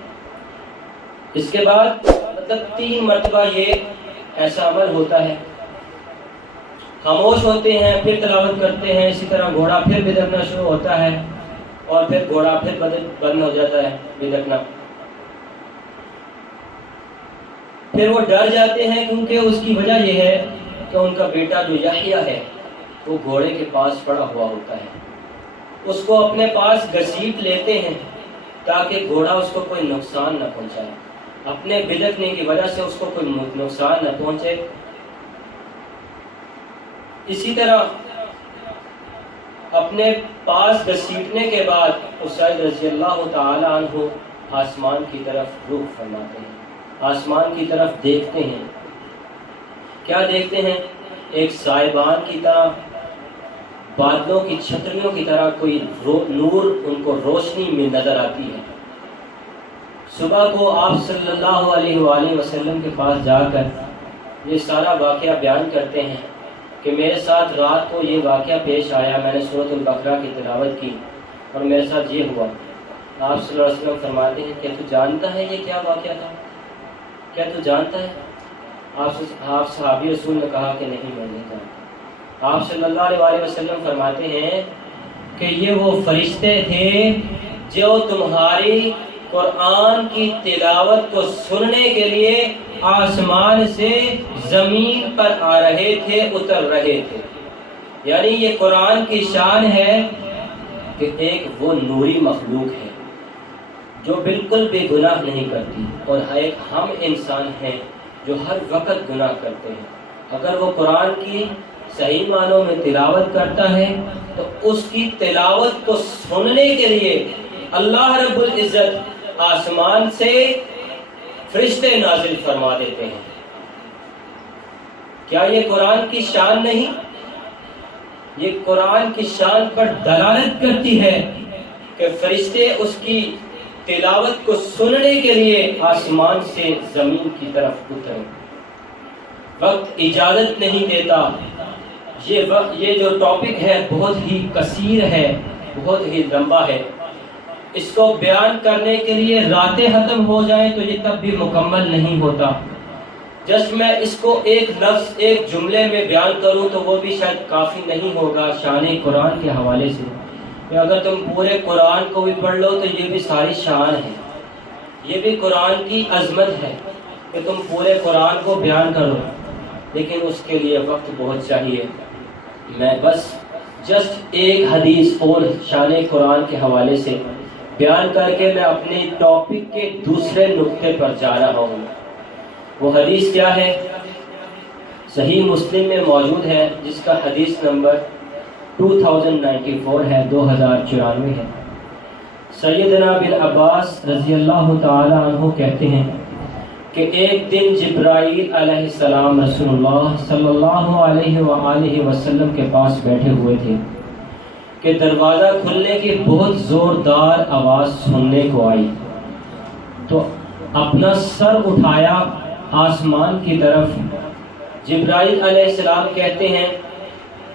اس کے بعد مطلب 3 مرتبہ یہ ایسا عمل ہوتا ہے، خاموش ہوتے ہیں، پھر تلاوت کرتے ہیں، اسی طرح گھوڑا پھر بھجکنا شروع ہوتا ہے اور پھر گھوڑا پھر بند ہو جاتا ہے بھجکنا۔ پھر وہ ڈر جاتے ہیں کیونکہ اس کی وجہ یہ ہے کہ ان کا بیٹا جو یحییٰ ہے وہ گھوڑے کے پاس پڑا ہوا ہوتا ہے، اس کو اپنے پاس گھسیٹ لیتے ہیں تاکہ گھوڑا اس کو کوئی نقصان نہ پہنچائے، اپنے بھجکنے کی وجہ سے اس کو کوئی نقصان نہ پہنچے۔ اسی طرح اپنے پاس گھسیٹنے کے بعد اسید رضی اللہ تعالی عنہ آسمان کی طرف رخ فرماتے ہیں، آسمان کی طرف دیکھتے ہیں۔ کیا دیکھتے ہیں؟ ایک سائبان کی طرح، بادلوں کی چھتریوں کی طرح کوئی نور ان کو روشنی میں نظر آتی ہے۔ صبح کو آپ صلی اللہ علیہ وآلہ وسلم کے پاس جا کر یہ سارا واقعہ بیان کرتے ہیں کہ میرے ساتھ رات کو یہ واقعہ پیش آیا، میں نے سورۃ البقرہ کی تلاوت کی اور میرے ساتھ یہ ہوا۔ آپ صلی اللہ علیہ وسلم فرماتے ہیں کہ تو جانتا ہے یہ کیا واقعہ تھا؟ کیا تو جانتا ہے؟ آپ صحابی رسول نے کہا کہ نہیں، میں نہیں جانتا۔ آپ صلی اللہ علیہ وآلہ وسلم فرماتے ہیں کہ یہ وہ فرشتے تھے جو تمہاری قرآن کی تلاوت کو سننے کے لیے آسمان سے زمین پر آ رہے تھے، اتر رہے تھے۔ یعنی یہ قرآن کی شان ہے کہ ایک وہ نوری مخلوق ہے جو بالکل بھی گناہ نہیں کرتی، اور ایک ہم انسان ہیں جو ہر وقت گناہ کرتے ہیں۔ اگر وہ قرآن کی صحیح معنوں میں تلاوت کرتا ہے تو اس کی تلاوت کو سننے کے لیے اللہ رب العزت آسمان سے فرشتے نازل فرما دیتے ہیں۔ کیا یہ قرآن کی شان نہیں؟ یہ قرآن کی شان پر دلالت کرتی ہے کہ فرشتے اس کی تلاوت کو سننے کے لیے آسمان سے زمین کی طرف اترے۔ وقت اجازت نہیں دیتا، یہ جو ٹاپک ہے بہت ہی کثیر ہے، بہت ہی لمبا ہے۔ اس کو بیان کرنے کے لیے راتیں ختم ہو جائیں تو یہ تب بھی مکمل نہیں ہوتا۔ جسٹ میں اس کو ایک لفظ ایک جملے میں بیان کروں تو وہ بھی شاید کافی نہیں ہوگا شان قرآن کے حوالے سے، کہ اگر تم پورے قرآن کو بھی پڑھ لو تو یہ بھی ساری شان ہے، یہ بھی قرآن کی عظمت ہے کہ تم پورے قرآن کو بیان کرو، لیکن اس کے لیے وقت بہت چاہیے۔ میں بس جسٹ ایک حدیث اور شان قرآن کے حوالے سے بیان کر کے میں اپنے ٹاپک کے دوسرے نقطے پر جا رہا ہوں۔ وہ حدیث کیا ہے؟ صحیح مسلم میں موجود ہے، جس کا حدیث نمبر 2094 ہے، 2094 ہے۔ سیدنا بن عباس رضی اللہ تعالی عنہ کہتے ہیں کہ ایک دن جبرائیل علیہ السلام رسول اللہ صلی اللہ علیہ وآلہ وسلم کے پاس بیٹھے ہوئے تھے کہ دروازہ کھلنے کی بہت زوردار آواز سننے کو آئی، تو اپنا سر اٹھایا آسمان کی طرف۔ جبرائیل علیہ السلام کہتے ہیں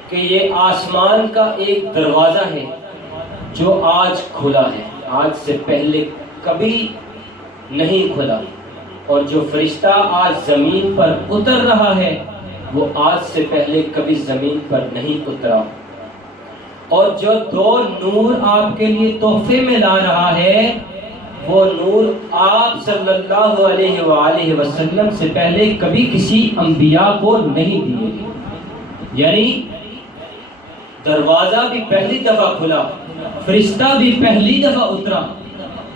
کہ یہ آسمان کا ایک دروازہ ہے جو آج کھلا ہے، آج سے پہلے کبھی نہیں کھلا، اور جو فرشتہ آج زمین پر اتر رہا ہے وہ آج سے پہلے کبھی زمین پر نہیں اترا، اور جو دو نور آپ کے لیے تحفے میں لا رہا ہے وہ نور آپ صلی اللہ علیہ وآلہ وسلم سے پہلے کبھی کسی انبیاء کو نہیں دیے۔ یعنی دروازہ بھی پہلی دفعہ کھلا، فرشتہ بھی پہلی دفعہ اترا،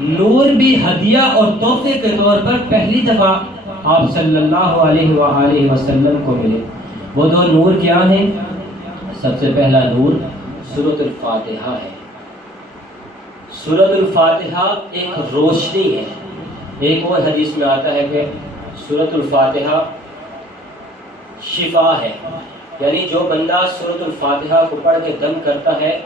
نور بھی ہدیہ اور تحفے کے طور پر پہلی دفعہ آپ صلی اللہ علیہ وآلہ وسلم کو ملے۔ وہ دو نور کیا ہیں؟ سب سے پہلا نور سورۃ الفاتحہ ہے۔ سورۃ الفاتحہ ایک روشنی ہے۔ ایک اور حدیث میں آتا ہے کہ سورۃ الفاتحہ شفا ہے، یعنی جو بندہ سورۃ الفاتحہ کو پڑھ کے دم کرتا ہے،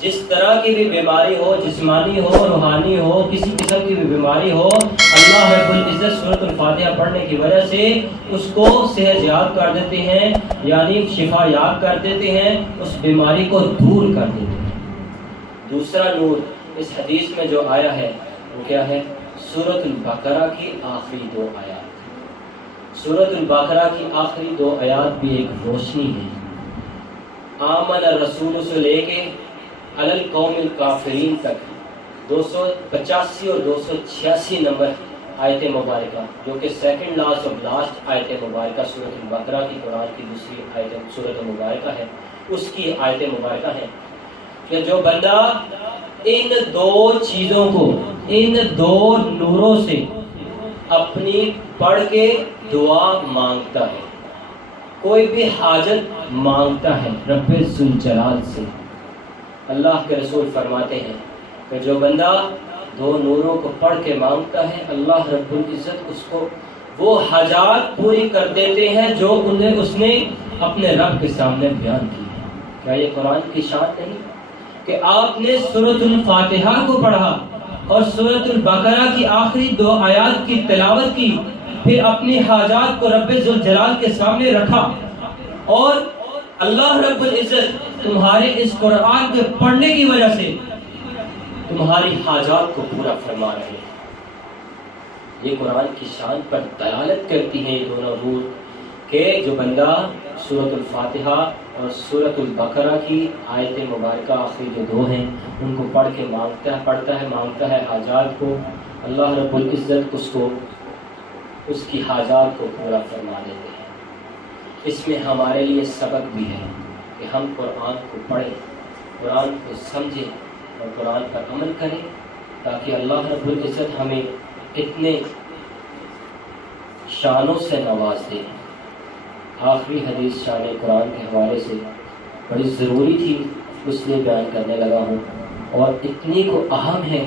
جس طرح کی بھی بیماری ہو، جسمانی ہو، روحانی ہو، کسی قسم کی بھی بیماری ہو، اللہ رب العزت سورۃ الفاتحہ پڑھنے کی وجہ سے اس کو صحت یاب کر دیتے ہیں، یعنی شفا یاب کر دیتے ہیں، اس بیماری کو دور کر دیتے ہیں۔ دوسرا نور اس حدیث میں جو آیا ہے وہ کیا ہے؟ سورۃ البقرہ کی آخری دو آیات۔ سورۃ البقرہ کی آخری دو آیات بھی ایک روشنی ہے۔ آمن الرسول سے لے کے علی القوم الکافرین تک 285 اور 286 نمبر آیت مبارکہ، جو کہ سیکنڈ لاسٹ اور لاسٹ آیت مبارکہ سورۃ البقرہ کی قرآن کی دوسری آیت سورۃ مبارکہ ہے، اس کی آیت مبارکہ ہے کہ جو بندہ ان دو چیزوں کو، ان دو نوروں سے اپنی پڑھ کے دعا مانگتا ہے، کوئی بھی حاجت مانگتا ہے رب ذوالجلال سے، اللہ کے رسول فرماتے ہیں کہ جو بندہ دو نوروں کو پڑھ کے مانگتا ہے، اللہ رب العزت اس کو وہ حاجات پوری کر دیتے ہیں جو اس نے اپنے رب کے سامنے بیان کی ہے۔ کیا یہ قرآن کی شان نہیں کہ آپ نے سورۃ الفاتحہ کو پڑھا اور سورۃ البقرہ کی آخری 2 آیات کی تلاوت کی، پھر اپنی حاجات کو رب ذوالجلال کے سامنے رکھا، اور اللہ رب العزت تمہارے اس قرآن کے پڑھنے کی وجہ سے تمہاری حاجات کو پورا فرما رہے ہیں۔ یہ قرآن کی شان پر دلالت کرتی ہیں یہ دونوں نور کہ جو بندہ سورۃ الفاتحہ اور سورۃ البقرہ کی آیت مبارکہ آخری جو 2 ہیں ان کو پڑھ کے مانگتا ہے حاجات کو، اللہ رب العزت اس کو اس کی حاجات کو پورا فرما دیتے ہیں۔ اس میں ہمارے لیے سبق بھی ہے کہ ہم قرآن کو پڑھیں، قرآن کو سمجھیں اور قرآن پر عمل کریں، تاکہ اللہ رب العزت ہمیں اتنے شانوں سے نواز دے۔ آخری حدیث شان قرآن کے حوالے سے بڑی ضروری تھی، اس لیے بیان کرنے لگا ہوں، اور اتنی کو اہم ہے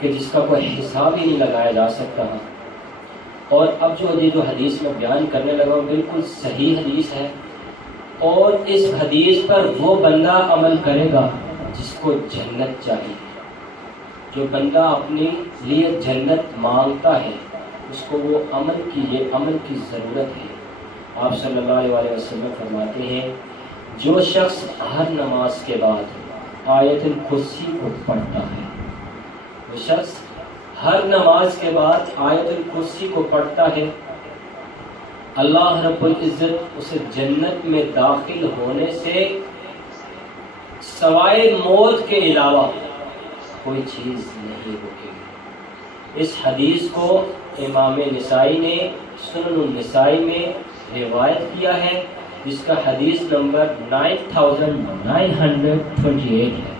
کہ جس کا کوئی حساب ہی نہیں لگایا جا سکتا ہے۔ اور اب جو حدیث میں بیان کرنے لگا ہوں بالکل صحیح حدیث ہے، اور اس حدیث پر وہ بندہ عمل کرے گا جس کو جنت چاہیے۔ جو بندہ اپنے لیے جنت مانگتا ہے اس کو وہ عمل کی ضرورت ہے۔ آپ صلی اللہ علیہ وسلم فرماتے ہیں جو شخص ہر نماز کے بعد آیت الکرسی کو پڑھتا ہے، وہ شخص ہر نماز کے بعد آیت الکرسی کو پڑھتا ہے، اللہ رب العزت اسے جنت میں داخل ہونے سے سوائے موت کے علاوہ کوئی چیز نہیں روکے گی۔ اس حدیث کو امام نسائی نے سنن النسائی میں روایت کیا ہے، جس کا حدیث نمبر 9928 ہے،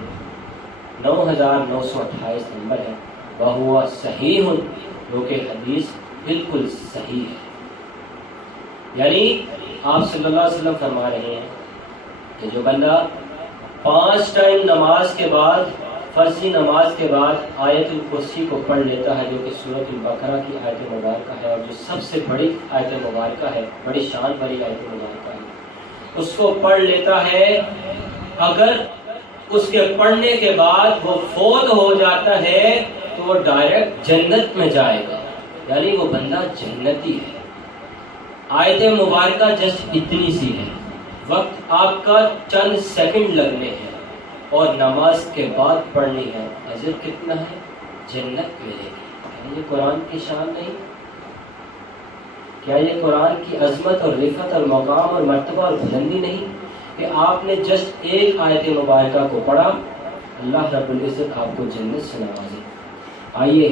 9928 نمبر ہے، وہو صحیح، جو کہ حدیث بالکل صحیح ہے۔ یعنی آپ صلی اللہ علیہ وسلم فرما رہے ہیں کہ جو بندہ 5 ٹائم نماز کے بعد، فرضی نماز کے بعد آیت الکرسی کو پڑھ لیتا ہے، جو کہ سورۃ البقرہ کی آیت مبارکہ ہے، اور جو سب سے بڑی آیت مبارکہ ہے، بڑی شان والی آیت مبارکہ ہے، اس کو پڑھ لیتا ہے، اگر اس کے پڑھنے کے بعد وہ فوت ہو جاتا ہے تو وہ ڈائریکٹ جنت میں جائے گا، یعنی وہ بندہ جنتی ہے۔ آیت مبارکہ جسٹ اتنی سی ہے، وقت آپ کا چند سیکنڈ لگنے ہیں، اور نماز کے بعد پڑھنی ہے، اجر کتنا ہے؟ جنت ملے گی۔ یہ قرآن کی شان نہیں؟ کیا یہ قرآن کی عظمت اور رفعت اور مقام اور مرتبہ اور بلندی نہیں کہ آپ نے جسٹ ایک آیت مبارکہ کو پڑھا، اللہ رب العزت آپ کو جنت سے نوازے۔ آئیے،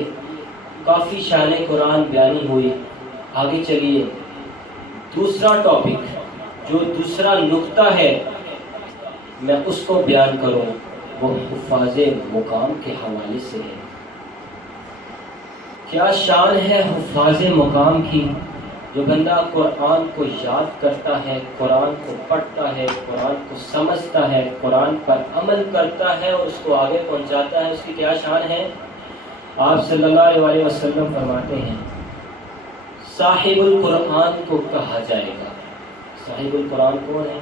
کافی شان قرآن بیانی ہوئی، آگے چلیے۔ دوسرا ٹاپک، جو دوسرا نقطہ ہے میں اس کو بیان کروں، وہ حفاظ مقام کے حوالے سے ہے۔ کیا شان ہے حفاظ مقام کی؟ جو بندہ قرآن کو یاد کرتا ہے، قرآن کو پڑھتا ہے، قرآن کو سمجھتا ہے، قرآن پر عمل کرتا ہے اور اس کو آگے پہنچاتا ہے، اس کی کیا شان ہے؟ آپ صلی اللہ علیہ وسلم فرماتے ہیں صاحب القرآن کو کہا جائے گا۔ صاحب القرآن کون ہے؟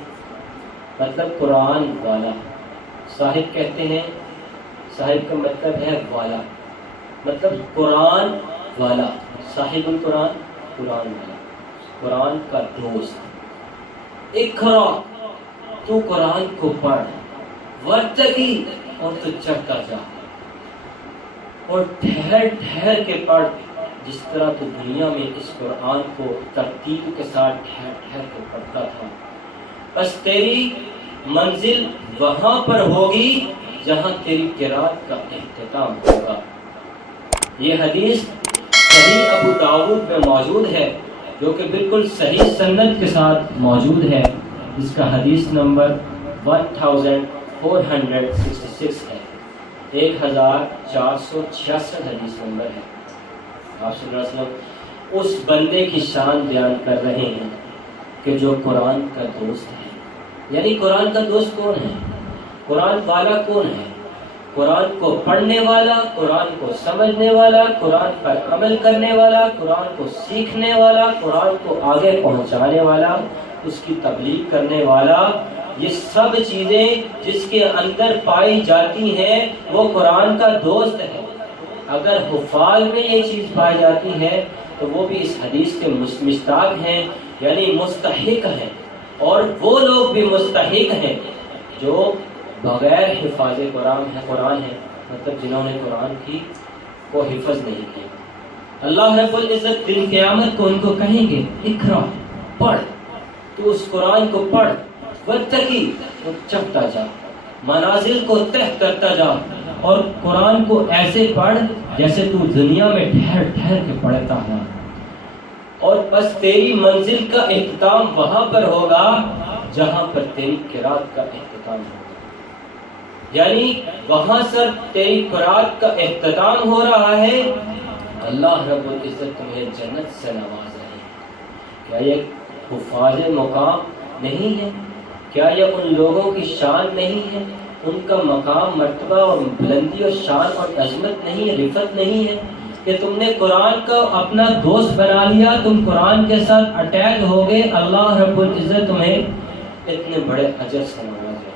مطلب قرآن والا۔ صاحب کہتے ہیں، صاحب کا مطلب ہے والا، مطلب قرآن والا۔ صاحب القرآن، قرآن والا، قرآن کا دوست۔ اقرا، تو قرآن کو پڑھ، ورتقی، اور تو چڑھتا جا، اور ٹھہر ٹھہر کے پڑھ، جس طرح تو دنیا میں اس قرآن کو ترتیب کے ساتھ ٹھہر ٹھہر کے پڑھتا تھا، بس تیری منزل وہاں پر ہوگی جہاں تیری قرات کا اختتام ہوگا۔ یہ حدیث صحیح ابو داؤد میں موجود ہے، جو کہ بالکل صحیح سند کے ساتھ موجود ہے، اس کا حدیث نمبر 1466 ہے، 1466 حدیث نمبر ہے۔ آپ صلی اللہ علیہ وسلم اس بندے کی شان بیان کر رہے ہیں کہ جو قرآن کا دوست ہے۔ یعنی قرآن کا دوست کون ہے؟ قرآن والا کون ہے؟ قرآن کو پڑھنے والا، قرآن کو سمجھنے والا، قرآن پر عمل کرنے والا، قرآن کو سیکھنے والا، قرآن کو آگے پہنچانے والا، اس کی تبلیغ کرنے والا، یہ سب چیزیں جس کے اندر پائی جاتی ہیں وہ قرآن کا دوست ہے۔ اگر حفاظ میں یہ چیز پائی جاتی ہے تو وہ بھی اس حدیث کے مشتاق ہیں، یعنی مستحق ہیں، اور وہ لوگ بھی مستحق ہیں جو بغیر حفاظ قرآن ہے، مطلب جنہوں نے قرآن کو حفظ نہیں کیا۔ اللہ رب العزت دن قیامت کو ان کو کہیں گے اقرا، پڑھ، تو اس قرآن کو پڑھ، وتقی، تو چڑھتا جا، منازل کو طے کرتا جا، اور قرآن کو ایسے پڑھ جیسے تو دنیا میں ٹھہر ٹھہر کے پڑھتا ہے، اور بس تیری منزل کا اختتام وہاں پر ہوگا جہاں پر تیری قرات کا اختتام ہوگا، یعنی وہاں سے تیری قرات کا اختتام ہو رہا ہے۔ اللہ رب العزت تمہیں جنت سے نواز رہے۔ کیا یہ حفاظ مقام نہیں ہے؟ کیا یہ ان لوگوں کی شان نہیں ہے؟ ان کا مقام، مرتبہ اور بلندی اور شان اور عظمت نہیں ہے، رفت نہیں ہے کہ تم نے قرآن کا اپنا دوست بنا لیا، تم قرآن کے ساتھ اٹیچ ہو گئے، اللہ رب العزت تمہیں اتنے بڑے اجر سے نواز رہے۔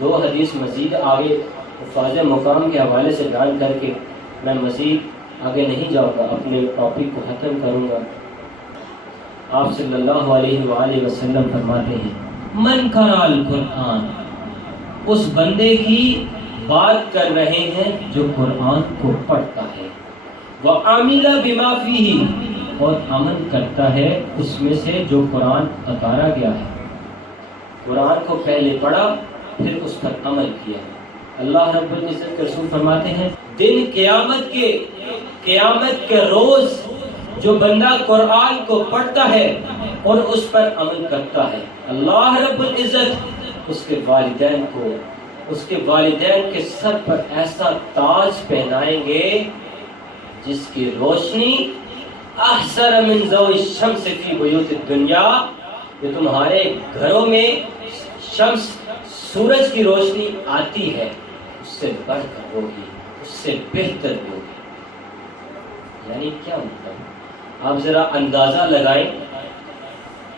دو حدیث مزید آگے حفاظ مقام کے حوالے سے بیان کر کے میں مزید آگے نہیں جاؤں گا، اپنے ٹاپک کو ختم کروں گا۔ آپ صلی اللہ علیہ وآلہ وسلم فرماتے ہیں من قرأ القرآن، اس بندے کی بات کر رہے ہیں جو قرآن کو پڑھتا ہے، وَعَمِلَ بِمَا فِيهِ، اور عمل کرتا ہے اس میں سے جو قرآن اتارا گیا ہے۔ قرآن کو پہلے پڑھا پھر اس پر عمل کیا۔ اللہ رب العزت کے رسول فرماتے ہیں دن قیامت کے روز جو بندہ قرآن کو پڑھتا ہے اور اس پر عمل کرتا ہے، اللہ رب العزت اس کے والدین کے سر پر ایسا تاج پہنائیں گے جس کی روشنی احسر من ضوء الشمس فی بیوت الدنیا، جو تمہارے گھروں میں شمس سورج کی روشنی آتی ہے اس سے بڑھ کر ہوگی، اس سے بہتر ہوگی۔ یعنی کیا مطلب؟ آپ ذرا اندازہ لگائیں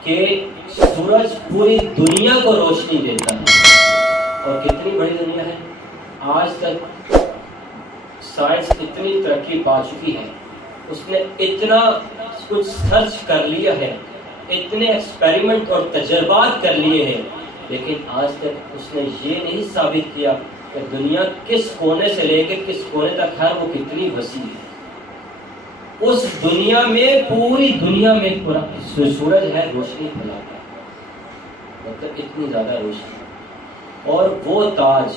کہ سورج پوری دنیا کو روشنی دیتا ہے، اور کتنی بڑی دنیا ہے۔ آج تک سائنس اتنی ترقی پا چکی ہے، اس نے اتنا کچھ سرچ کر لیا ہے، اتنے ایکسپیریمنٹ اور تجربات کر لیے ہیں، لیکن آج تک اس نے یہ نہیں ثابت کیا کہ دنیا کس کونے سے لے کے کس کونے تک ہے وہ کتنی وسیع ہے۔ اس دنیا میں، پوری دنیا میں سورج ہے، روشنی پھیلاتا ہے، مطلب اتنی زیادہ روشنی۔ اور وہ تاج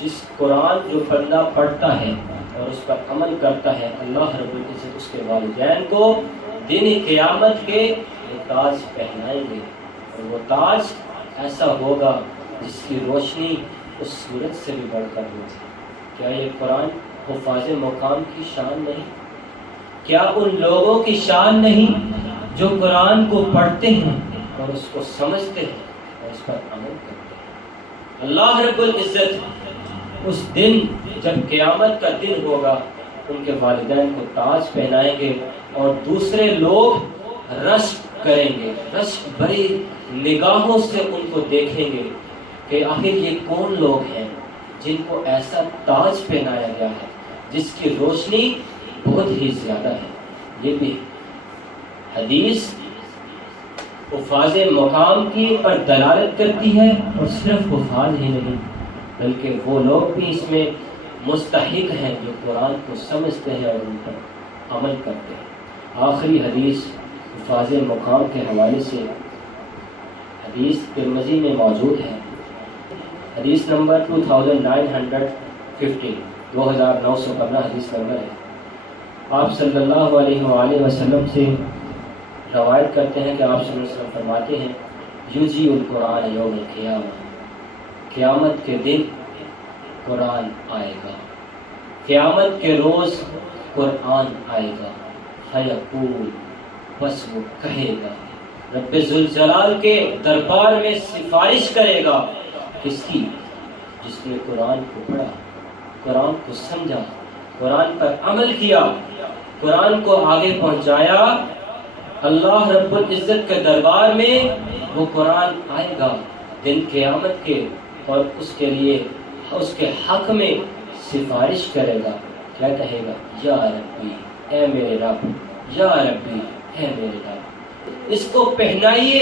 جس قرآن جو بندہ پڑھتا ہے اور اس پر عمل کرتا ہے، اللہ رب العزت اس کے والدین کو دن قیامت کے وہ تاج پہنائیں گے، اور وہ تاج ایسا ہوگا جس کی روشنی اس سورج سے بھی بڑھ کر ہوگی۔ کیا یہ قرآن حفاظ مقام کی شان نہیں؟ کیا ان لوگوں کی شان نہیں جو قرآن کو پڑھتے ہیں اور اس کو سمجھتے ہیں اور اس پر عمل کرتے ہیں؟ اللہ رب العزت اس دن جب قیامت کا دن ہوگا ان کے والدین کو تاج پہنائیں گے، اور دوسرے لوگ رشک کریں گے، رشک بھری نگاہوں سے ان کو دیکھیں گے کہ آخر یہ کون لوگ ہیں جن کو ایسا تاج پہنایا گیا ہے جس کی روشنی بہت ہی زیادہ ہے۔ یہ بھی حدیث حفاظ مقام کی پر دلالت کرتی ہے، اور صرف حفاظ ہی نہیں بلکہ وہ لوگ بھی اس میں مستحق ہیں جو قرآن کو سمجھتے ہیں اور ان پر عمل کرتے ہیں۔ آخری حدیث حفاظ مقام کے حوالے سے حدیث ترمذی میں موجود ہے، حدیث نمبر 2915، 2915 حدیث نمبر ہے۔ آپ صلی اللہ علیہ وآلہ وسلم سے روایت کرتے ہیں کہ آپ صلی اللہ علیہ وسلم فرماتے ہیں یجیء القرآن یوم القیامہ، قیامت کے دن قرآن آئے گا، قیامت کے روز قرآن آئے گا، فیقول، بس وہ کہے گا، رب ذوالجلال کے دربار میں سفارش کرے گا، کس کی؟ جس نے قرآن کو پڑھا، قرآن کو سمجھا، قرآن پر عمل کیا، قرآن کو آگے پہنچایا، اللہ رب العزت کے دربار میں وہ قرآن آئے گا دن قیامت کے، اور اس کے لیے اس کے حق میں سفارش کرے گا۔ کیا کہے گا؟ یا ربی، اے میرے رب، یا ربی، اے میرے رب۔ اس کو پہنائیے،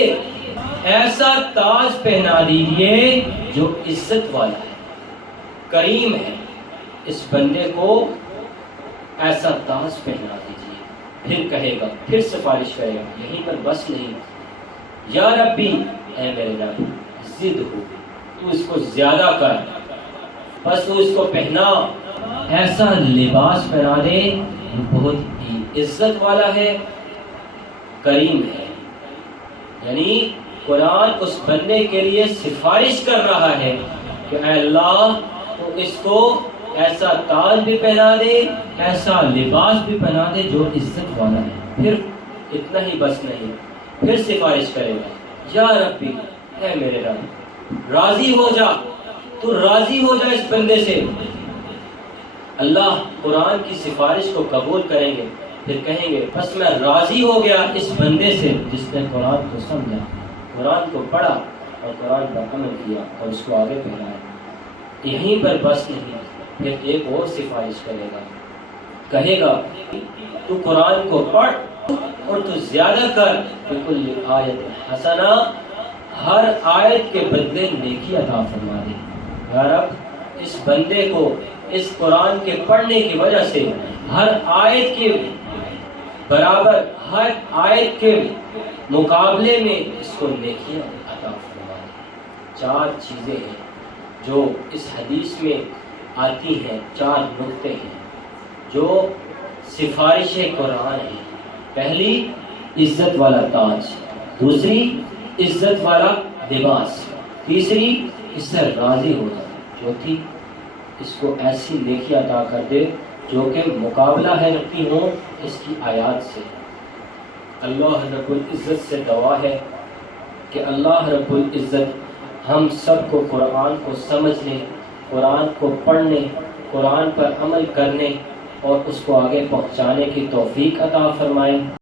ایسا تاج پہنا دیجیے جو عزت والا ہے، کریم ہے، اس بندے کو ایسا تاج پہنا دیجیے۔ پھر کہے گا، پھر سفارش کرے گا، یہیں پر بس نہیں، یا ربی، اے میرے رب، زد ہو، تو اس کو زیادہ کر، بس تو اس کو پہنا، ایسا لباس پہنا دے جو بہت ہی عزت والا ہے، کریم ہے۔ یعنی قرآن اس بندے کے لیے سفارش کر رہا ہے کہ اے اللہ تو اس کو ایسا تاج بھی پہنا دے، ایسا لباس بھی پہنا دے جو عزت والا ہے۔ پھر اتنا ہی بس نہیں، پھر سفارش کرے گا، یا ربی، اے میرے رب، راضی ہو جا، تو راضی ہو جا اس بندے سے۔ اللہ قرآن کی سفارش کو قبول کریں گے، پھر کہیں گے بس میں راضی ہو گیا اس بندے سے جس نے قرآن کو سمجھا، قرآن کو پڑھا اور قرآن پر عمل کیا اور اس کو آگے پھیلایا۔ یہیں پر بس نہیں، پھر ایک اور سفارش کرے گا، کہے گا تو قرآن کو پڑھ اور تو زیادہ کر، بکل آیت حسنہ، ہر آیت کے بدلے نیکی عطا فرما دے۔ یا رب، اس بندے کو اس قرآن کے پڑھنے کی وجہ سے ہر آیت کے برابر، ہر آیت کے مقابلے میں اس کو نیکیاں عطا فرما دے۔ 4 چیزیں ہیں جو اس حدیث میں آتی ہیں، 4 نقطے ہیں جو سفارش قرآن ہے۔ پہلی، عزت والا تاج، دوسری، عزت والا لباس، تیسری، اس سے راضی ہو جائے، چوتھی، اس کو ایسی نیکی عطا کر دے جو کہ مقابلہ ہے رکھتی ہوں اس کی آیات سے۔ اللہ رب العزت سے دعا ہے کہ اللہ رب العزت ہم سب کو قرآن کو سمجھنے، قرآن کو پڑھنے، قرآن پر عمل کرنے اور اس کو آگے پہنچانے کی توفیق عطا فرمائے۔